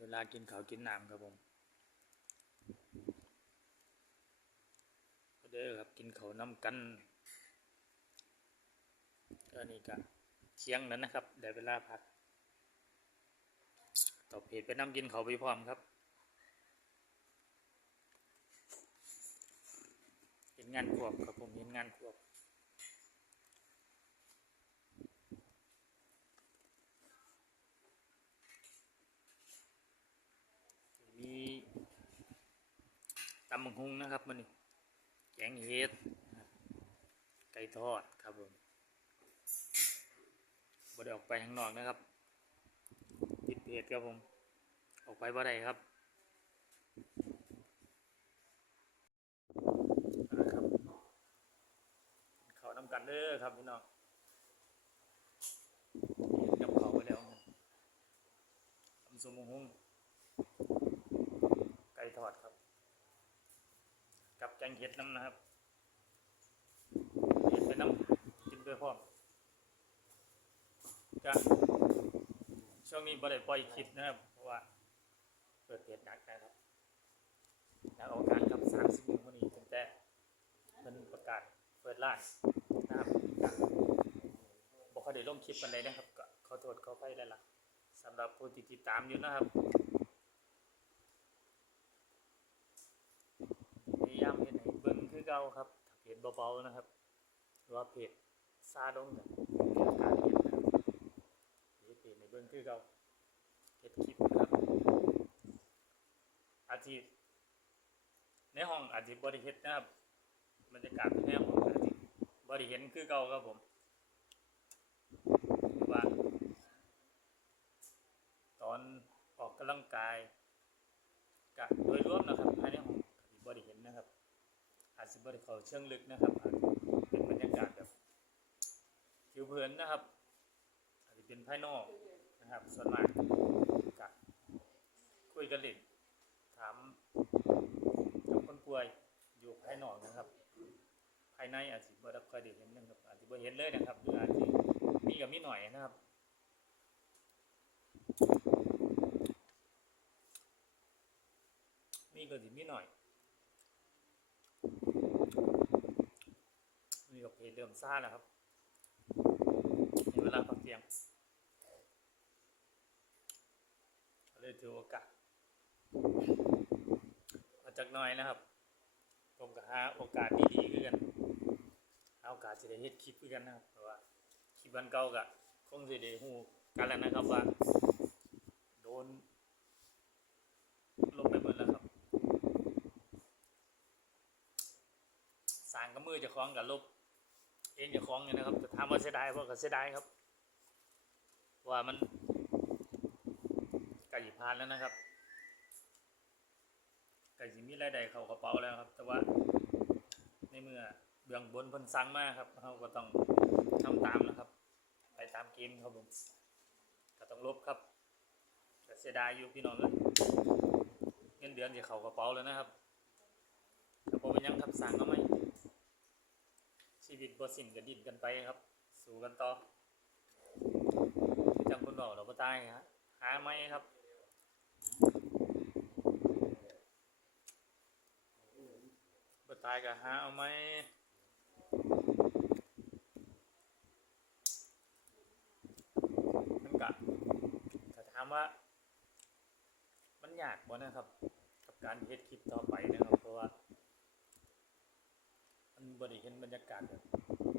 เวลากินข้าวกินน้ำครับผมเด้อครับกินข้าวน้ำกันก็นี่ก็เที่ยงนั้นนะครับได้เวลาพักต่อเพจไปน้ำกินเขาวไปพร้อมครับเห็นงานควบครับผมเห็นงานควบ มีตำบักฮุงนะครับ มันนี่แกงเห็ดไก่ทอดครับผมบ่ได้ออกไปข้างนอกนะครับติดเพจครับผม ออกไปบ่ได้ครับเอาละครับ เขาวนำกันเด้อครับพี่น้องเห็นกับเขาวไปแล้วครับตำสมบักฮุงไก่ทอดครับ แกงเห็ดน้ำนะครับเห็ดไปน้ำกินไปพร้อมก็ช่วงนี้บ่ได้ปล่อยคลิปนะครับ เพราะว่าเปิดเพจหนักนะครับนักออกการครับสามสิบโมงวันนี้ตั้งแต่เพิ่นประกาศเปิดร้านนะครับก็บ่ค่อยได้ลงคลิปปันใดนะครับ ก็ขอโทษขออภัยหลายๆสำหรับผู้ที่ติดตามอยู่นะครับ พยายามเห็นให้ เบิ่งคือเก่าครับถ้าเพจเบาๆนะครับรือว่าเพจซาดงเนี่ยการเห็นนะครับเฮ็ดเพจในเบิ่งคือเก่าเฮ็ดคลิปนะครับอาทิตย์ในห้องอาจจะบ่ได้เฮ็ดนะครับบรรยากาศในห้องอาจจะบ่ได้เห็นคือเก่าครับผมว่าตอนออกกำลังกาย บริเขาเชิงลึกนะครับเป็นบรรยากาศแบบผิวเผินนะครับอาจจะเป็นภายนอกนะครับ ส่วนมากกะคุยกันเล่นถามกับคนป่วยอยู่ภายนอกนะครับ ภายในอาจจะบ่ได้ค่อยด้เห็นนะครับอาจจะบ่เห็นเลยนะครับหรืออาจจะมีกับมีหน่อยนะครับมีก็สิมีหน่อย มีกับเพจเริ่มซ่าแล้วครับในเวลาพักเที่ยงเลยถือโอกาสมาจากน้อยนะครับ ผมก็หาโอกาสดีๆคือกันหาโอกาสจะได้เฮ็ดคลิปคือกันนะครับเพราะว่าคลิปวันเก่าก็คงสิได้ฮู้กันแล้วนะครับว่าโดน ลงไปหมดแล้วครับ สร้างกับมื อจะคล้องกับลบเองจะคล้องเนี่ยนะครับแต่ถามว่าเสียดายเพราะก็เสียดายครับ ว่ามันไก่พานแล้วนะครับไก่สิมีรายได้เข้ากระเป๋าแล้วครับ แต่ว่าในเมื่อเบื้องบนพิ่นสั่งมากครับเราก็ต้องทำตามนะครับ ไปตามเกมครับผมก็ต้องลบครับเสียดายอยู่พี่น้องเลยเงินเดือนจะเข้ากระเป๋าแล้วนะครับกระเป๋าเป็นยังครับสั่งเอาไหม ชีวิตบ่สิ้นก็ดิ้นกันไปครับ สู้กันต่อจังคนบอกเราก็ตายฮะหาไหมครับบ่ตายก็หาเอาไหมมันกะถ้าถามว่า มันยากบ่นะครับ กับการเฮ็ดคลิปต่อไปนะครับ เพราะว่า ห็นบรรยากาศแบบ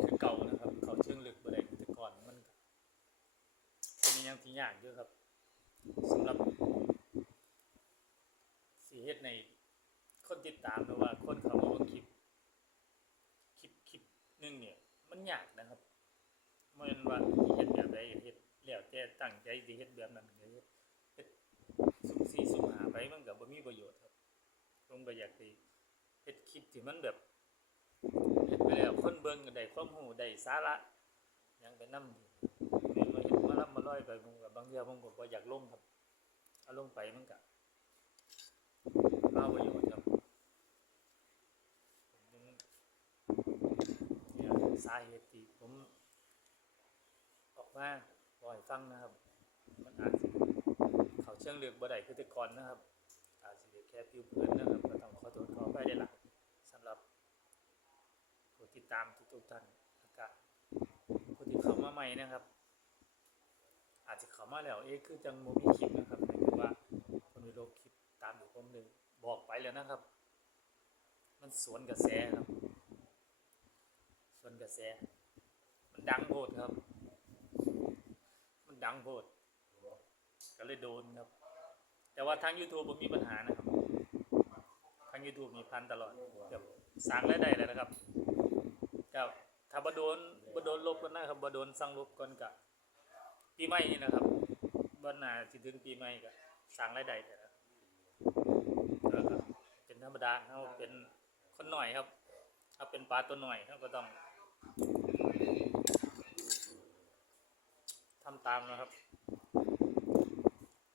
คือเก่านะครับ เขาเชิงลึกบ่ได้คือแต่ก่อนมันก็เป็นอหยังที่ยากอยู่ครับสำหรับสิเฮ็ดในคนติดตามหรือว่าคนเขามาคลิปคลิปคลิปนึงเนี่ย มันยากนะครับบ่แม่นว่าสิเฮ็ดแบบใดเฮ็ดแล้วแต่ตั้งใจสิเฮ็ดแบบนั้นเฮ็ดสุ่มสี่สุ่มหาไปมันก็บ่มีประโยชน์ครับผมก็อยากสิเฮ็ดคลิปที่มันแบบ เฮ็ดไปแล้วคนเบิ่งก็ได้ความรู้ได้สาระยังไปนำนี่มาเฮ็ดมารับมาร้อยไปผมก็บางเทื่อผมก็บ่อยากลงครับเอาลงไปมันก็เอาประโยชน์ครับเนี่ยสาเหตุที่ผม ออกมาบ่ให้ฟังนะครับ มันอาจสิเขาเชิงชิงลึกบ่ได้คือแต่ก่อนนะครับอาจสิได้แค่ผิวเผินนะครับก็ต้องขอโทษขออภัยได้หลายสำหรับผู้ ติดตามทุกท่านแล้วก็ผู้ที่เข้ามาใหม่นะครับ อาจจะเข้ามาแล้วเอ๊ะคือจังโมมีคลิปนะครับหมายถึงว่าคนมีโลกคลิปตามที่ผมเลยบอกไปแล้วนะครับ มันสวนกระแสครับ สวนกระแส มันดังโพดครับ มันดังโพดก็เลยโดนครับ แต่ว่าทาง YouTube ผมมีปัญหานะครับ ทาง YouTube มีพันตลอดเกือบสร้างรายได้แล้วนะครับ ก็ถ้าบโดนบโดนลบกันนะครับบโดนสั่งลบก่อนก็ปีใหม่นี่นะครับบ่น่าสิถึงปีใหม่ก็สร้างรายได้แต่ละเป็นธรรมดาเฮาเป็นคนหน่อยครับเฮาเป็นปลาตัวหน่อยเฮาก็ต้องทำตามนะครับ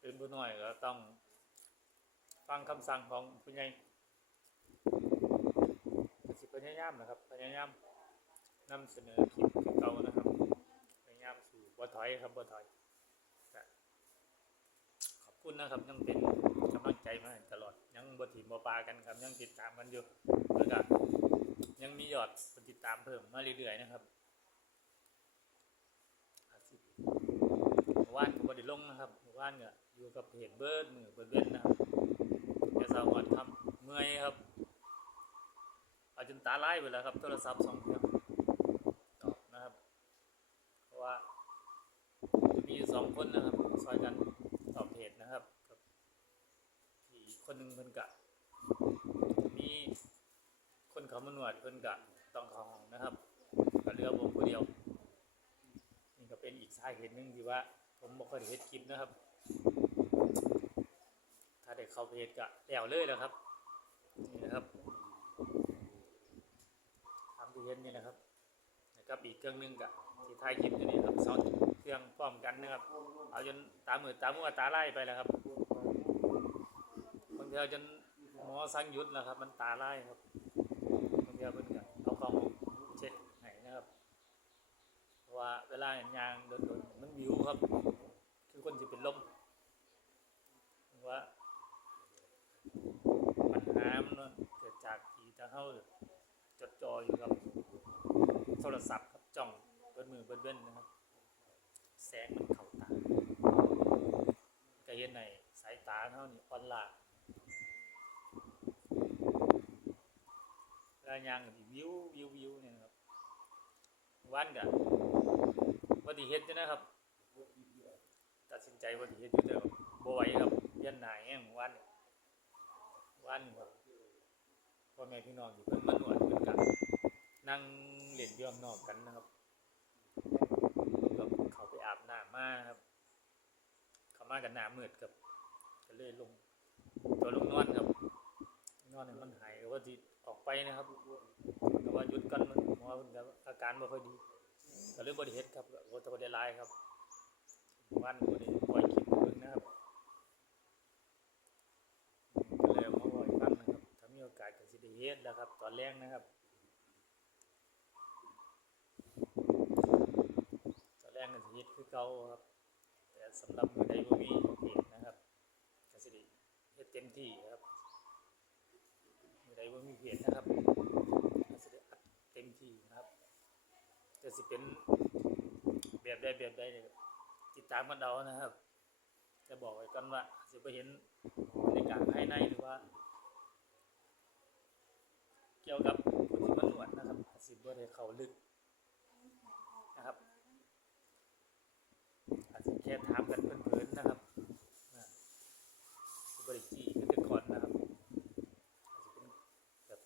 เป็นผู้น้อยก็ต้องฟังคำสั่งของผู้ใหญ่ก็สิพยายามนะครับพยายาม นำเสนอคลิปเก่านะครับพยายามสู่บ่ถอยครับบ่ถอยขอบคุณนะครับยังเป็นกำลังใจมาตลอดยังบ่ถิ่มบ่ปากันครับยังติดตามกันอยู่แล้วก็ยังมียอดติดตามเพิ่มมาเรื่อยๆนะครับอาจสิเมื่านก็บ่ได้ลงนะครับเมื่านก็อยู่กับเพจเบิร์ดมือเบิร์ดเนนะครับจะสาววันทำเมื่อยครับอาจนตาลายไปแล้วครับโทรศัพท์สองเครื่องตอบนะครับ เพราะว่าจะมี อยู่สองคนนะครับซอยกันตอบเพจนะครับกับที่อีกคนหนึ่งเพิ่นกะมีคนเขามาหนวดเพิ่นกะต้องเขาห้องนะครับก็เหลือผมผู้เดียวนี่ก็เป็นอีกสาเหตุหนึ่งที่ว่า ผมบอกค่อยได้เฮ็ดคลิปนะครับ ถ้าได้เขาเพจก็แล้วเลยนะครับนี่นะครับทำที่เห็นนี่นะครับ นะครับอีกเครื่องหนึงก็ที่ถ่ายคลิปอยู่นี่ครับสองเครื่องพร้อมกันนะครับ เอาจนตามือตามัวตาไล่ไปแล้วครับบางทีเอาจนหมอสั่งยุดแล้วครับ มันตาไล่ครับบางทีเพิ่นก็เอาของเช็ดให้นะครับเพราะว่าเวลาเห็นยางโดนๆมันวิวครับ คือคนจะเป็นลมว่าปัญหามันเกิดจากที่จะเข้า ดจ่ออยู่กับโทรศัพท์ครับจ้องเบิ้มือเบิ้เบิ้นนะครับ แสงมันเข้าตาก็เห็นในสายตาเท่านี้อ่อนล้าเวลายางวิววิววิวเนี่ยครับวันกับวัติเหตุเนี่ยนะครับ ตัดสินใจวัติเหตุอยู่แต่ว่าบ่ไหวครับเรียนหนายแห้งวันวันครับ พ่อแม่พี่น้องอยู่เพิ่นมาหนวดเพิ่นกันนั่งเล่นอยู่ข้างนอกกันนะครับก็เขาไปอาบน้ำมาครับ เขามากันหน้ามืดกับก็เลยลง ตัวลงนอนครับ นอนให้มันหายว่าที่ออกไปนะครับแต่ว่าหยุดกันมันหมอเพิ่นก็อาการบ่ค่อยดีก็เลยบริเฮ็ดครับโอ้แตบ่ได้หลายครับวันบ่ได้ปล่อยคลิปเพิ่นนะครับก็เลยเอามาปล่อยฟังนะครับ ถ้ามีโอกาสก็สิได้เฮ็ดแล้วครับ ตอนแรกนะครับ ตอนแรกก็สิเฮ็ดคือเก่าครับ แต่สำหรับมื้อใดบ่มีเพจนะครับก็สิได้เฮ็ดเต็มที่ครับมื้อใดบ่มีเพจนะครับก็สิได้อัดเต็มที่นะครับจะสิเป็นแบบใดแบบใดเนี่ยติดตามกันเอานะครับ จะบอกไว้ก่อนว่าสิไปเห็นบรรยากาศภายในหรือว่า เกี่ยวกับผู้ที่มันหนวดนะครับสิบ่ได้เขาลึกนะครับอาจสิแค่ถามกันเพลินๆนะครับสิบ่ได้จี้คือก่อนนะครับอาจสิเป็นแบบ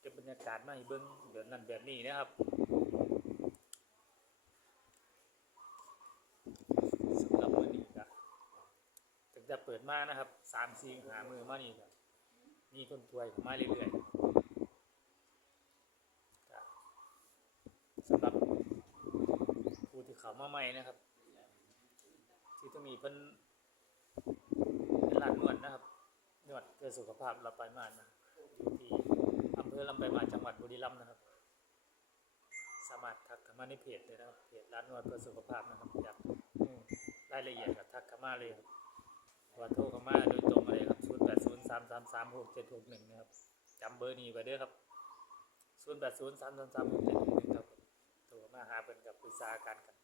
เก็บบรรยากาศมาให้เบิ่งแบบนั้นแบบนี้นะครับสำหรับมือนี้ก็ตั้งแต่เปิดมานะครับสามสี่หามือมานี่ก็ มีคนป่วยเข้ามาเรื่อยๆสำหรับผู้ที่เขามาใหม่นะครับ ที่ต้องมีเพิ่นเป็นร้านนวดนะครับนวดเพื่อสุขภาพลำไปายมาศนะอยู่ที่อำเภอลำไปายมาศจังหวัดบุรีรัมย์นะครับ สามารถทักเข้ามาในเพจเลยนะครับเพจร้านนวดเพื่อสุขภาพนะครับอยากรายละเอียดกับทักเข้ามาเลยครับ ว่าโทรเข้ามาโดยตรงเลยครับ0 8 0 3 3 3 6 7 6 1นย์สามสามสามหกเจ็ดหกหนึ่งนะครับจำเบอร์นี้ไว้ด้อครับ0 8 0 3 3 3 6 7 6 1ครับโทรมาหาเพิ่นกับปรึกษาการกัน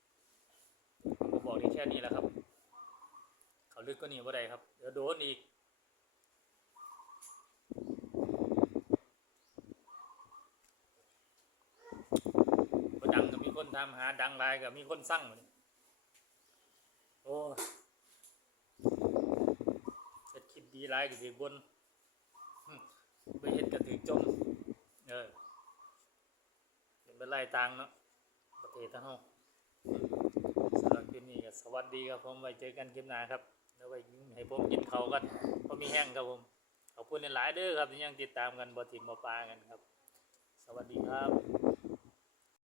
ผมบอกได้แค่นี้แล้วครับ เขาลึกก็นี่บ่ได้ครับ เดี๋ยวโดนอีกดังก็มีคนทำหาดังลายก็มีคนสั่งหมดนี่โอ้ ยเฮ็ดคลิปดีหลายก็สิบนไปเฮ็ดก็ถือจม เออเป็นเป็นไรตังเนาะประเทศทั้งเฮาสำหรับคลิปนี้ก็สวัสดีครับผมไว้เจอกันคลิปหน้าครับแล้วไว้ให้ผมกินเขากันเพราะมีแห้งครับผมขอบคุณหลายเด้อครับที่ยังติดตามกันบ่ทิมบ่ปลากันครับ สวัสดีครับ